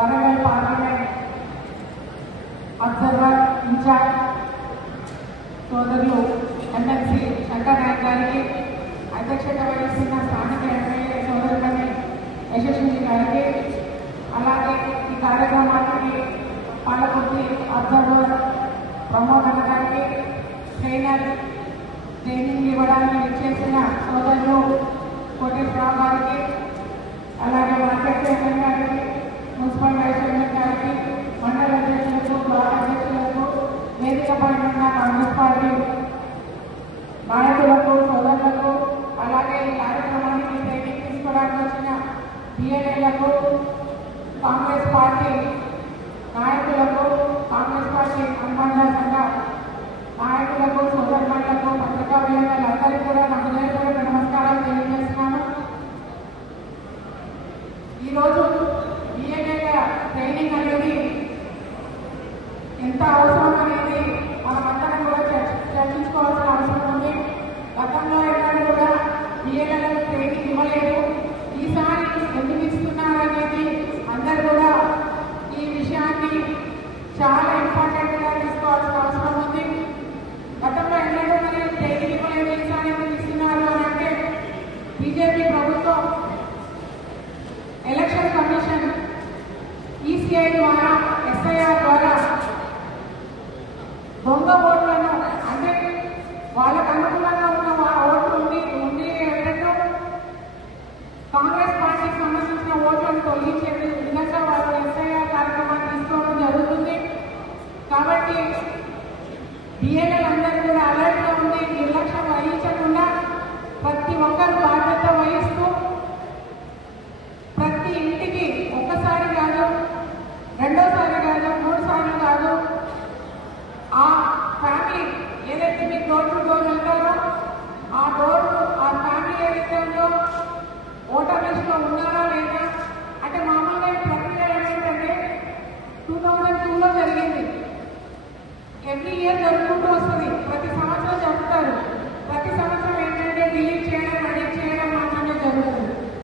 Warangal parliament observer incharge సోదరులు MLC Shankar Naik గారికి, అధ్యక్షత వహిస్తున్న స్థానిక ఎమ్మెల్యే సోదరులని యశస్విని గారికి, అలాగే ఈ కార్యక్రమానికి పాలకుర్తి అబ్జర్వర్ ప్రమోద్ అన్న గారికి, ట్రైనర్ ట్రైనింగ్ ఇవ్వడానికి ఇచ్చేసిన సోదరులు కోటేశ్వరరావు గారికి, అలాగే మార్కెట్ చైర్మన్ గారికి, మున్సిపల్ వైస్ చైర్మన్ గారికి, మండల అధ్యక్షులకు, బ్లాక్ అధ్యక్షులకు, వేదికపై ఉన్న కాంగ్రెస్ పార్టీ నాయకులకు, సోదరులకు, అలాగే ఈ కార్యక్రమానికి ట్రైనింగ్ తీసుకోవడానికి వచ్చిన బిఎల్ఏలకు, కాంగ్రెస్ పార్టీ నాయకులకు, కాంగ్రెస్ పార్టీ అనుబంధ సంఘ నాయకులకు, సోదరులకు, పత్రికా విలేకరులందరికీ కూడా నా హృదయపూర్వక నమస్కారాలు తెలియజేస్తున్నాను. ఈరోజు బిఎల్ఏల ట్రైనింగ్ అనేది ఎంత అవసరం అనేది మనమందరం కూడా చర్చించుకోవాల్సిన అవసరం ఉంది. గతంలో ఎన్నడూ కూడా బిఎల్ఏలకు ట్రైనింగ్ ఇవ్వలేదు. ఈసారి ఎందుకు ఇస్తున్నారు అనేది అందరూ కూడా ఈ విషయాన్ని చాలా ఇంపార్టెంట్గా తీసుకోవాల్సిన అవసరం ఉంది. గతంలో ఎన్నడూ మరి ట్రైనింగ్ ఇవ్వలేదు, ఈసారి ఎందుకు ఇస్తున్నారు అని అంటే బీజేపీ ప్రభుత్వం ఎలక్షన్ కమిషన్ ఈసీఐ ద్వారా, ఎస్ఐఆర్ ద్వారా దొంగ ఓట్లను, అంటే వాళ్ళకు అనుకూలంగా ఉన్న ఓట్లు ఉండి ఏంటంటే కాంగ్రెస్ పార్టీకి సంబంధించిన ఓట్లను తొలగించే విధంగా వాళ్ళు ఎస్ఐఆర్ కార్యక్రమాన్ని తీసుకోవడం జరుగుతుంది. కాబట్టి బిఎల్ఏలందరూ కూడా అలర్ట్గా ఉండి నిర్లక్ష్యం వహించకుండా ప్రతి ఒక్కరు బాధ్యత వహిస్తూ ప్రతి ఇంటికి ఒక్కసారి కాదు, రెండోసారి కాదు, 3 సార్లు కాదు, ఆ ఫ్యామిలీ ఏదైతే మీరు డోర్ టు డోర్ వెళ్తారో ఆ ఫ్యామిలీ ఏదైతే ఉందో ఓటర్ లిస్ట్లో ఉన్నారా లేదా, అంటే మామూలుగా ఈ ప్రక్రియ ఏమైందంటే 2002లో జరిగింది, ఎవ్రీ ఇయర్ జరుపుకుంటూ వస్తుంది.